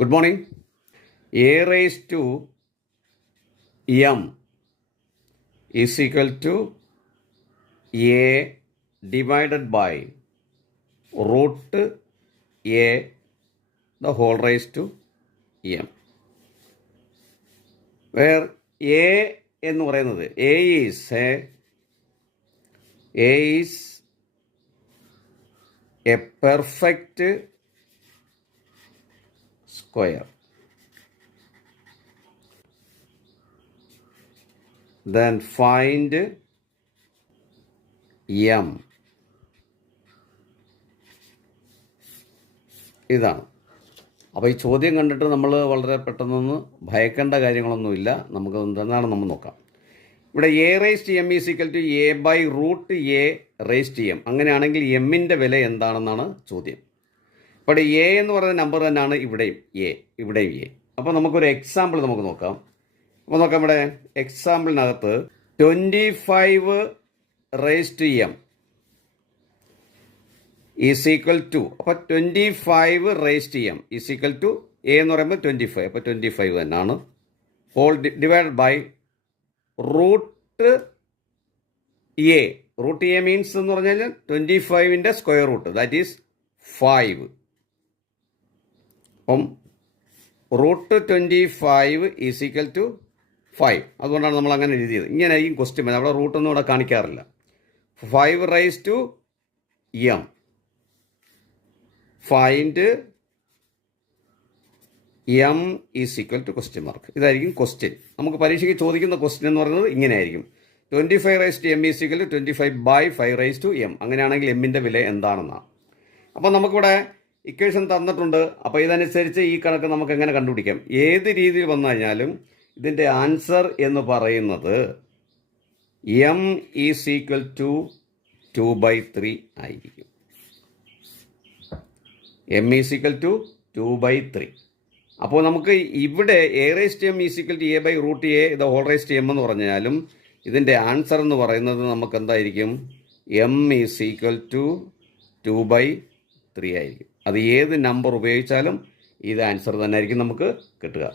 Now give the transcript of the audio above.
Good morning. A raised to m is equal to a divided by root a the whole raised to m. Where a എന്ന് പറയുന്നത് a is a perfect square. Then find m. ഇതാണ്. അപ്പോൾ ഈ ചോദ്യം കണ്ടിട്ട് നമ്മൾ വളരെ പെട്ടെന്നൊന്ന് ഭയക്കേണ്ട കാര്യങ്ങളൊന്നുമില്ല. നമുക്ക് എന്താണ് നമ്മൾ നോക്കാം. ഇവിടെ A raised M is equal to A by root A raised M. അങ്ങനെയാണെങ്കിൽ എമ്മിൻ്റെ വില എന്താണെന്നാണ് ചോദ്യം. അപ്പോൾ എ എന്ന് പറയുന്ന നമ്പർ തന്നെയാണ് ഇവിടെയും എ. അപ്പോൾ നമുക്കൊരു എക്സാമ്പിൾ നമുക്ക് നോക്കാം. അപ്പോൾ നോക്കാം, ഇവിടെ എക്സാമ്പിളിനകത്ത് 25 raised M is equal to, അപ്പോൾ 25 raised M is equal to A എന്ന് പറയുമ്പോൾ 25, അപ്പോൾ 25 തന്നെയാണ്. Whole divide by root A. Root A means എന്ന് പറഞ്ഞു കഴിഞ്ഞാൽ 25ൻ്റെ സ്ക്വയർ റൂട്ട്, ദാറ്റ് ഈസ് 5. അപ്പം റൂട്ട് 25 ഈസ് ഈക്വൽ ടു 5. അതുകൊണ്ടാണ് നമ്മൾ അങ്ങനെ എഴുതിയത്. ഇങ്ങനെ ആയിരിക്കും ക്വസ്റ്റ്യൻ വരുന്നത്. അവിടെ റൂട്ടൊന്നും ഇവിടെ കാണിക്കാറില്ല. 5 raise to M. Find M is equal to question mark. ഇതായിരിക്കും ക്വസ്റ്റ്യൻ. നമുക്ക് പരീക്ഷയ്ക്ക് ചോദിക്കുന്ന ക്വസ്റ്റ്യൻ എന്ന് പറയുന്നത് ഇങ്ങനെ ആയിരിക്കും. 25 raise to M is equal to 25 by 5 raise to M. അങ്ങനെയാണെങ്കിൽ എമ്മിൻ്റെ വില എന്താണെന്നാണ്. അപ്പോൾ നമുക്കിവിടെ ഇക്വേഷൻ തന്നിട്ടുണ്ട്. അപ്പോൾ ഇതനുസരിച്ച് ഈ കണക്ക് നമുക്ക് എങ്ങനെ കണ്ടുപിടിക്കാം. ഏത് രീതിയിൽ വന്നു കഴിഞ്ഞാലും ഇതിൻ്റെ ആൻസർ എന്ന് പറയുന്നത് എം ഈസ് ഈക്വൽ ടു 2/3 ആയിരിക്കും. M is equal to 2/3. അപ്പോൾ നമുക്ക് ഇവിടെ A raised M is equal to A by root A the whole raised M എന്ന് പറഞ്ഞാലും ഇതിൻ്റെ ആൻസർ എന്ന് പറയുന്നത് നമുക്ക് എന്തായിരിക്കും, എം ഈസ് ഈക്വൽ ടു 2/3 ആയിരിക്കും. അത് ഏത് നമ്പർ ഉപയോഗിച്ചാലും ഇത് ആൻസർ തന്നെ ആയിരിക്കും നമുക്ക് കിട്ടുക.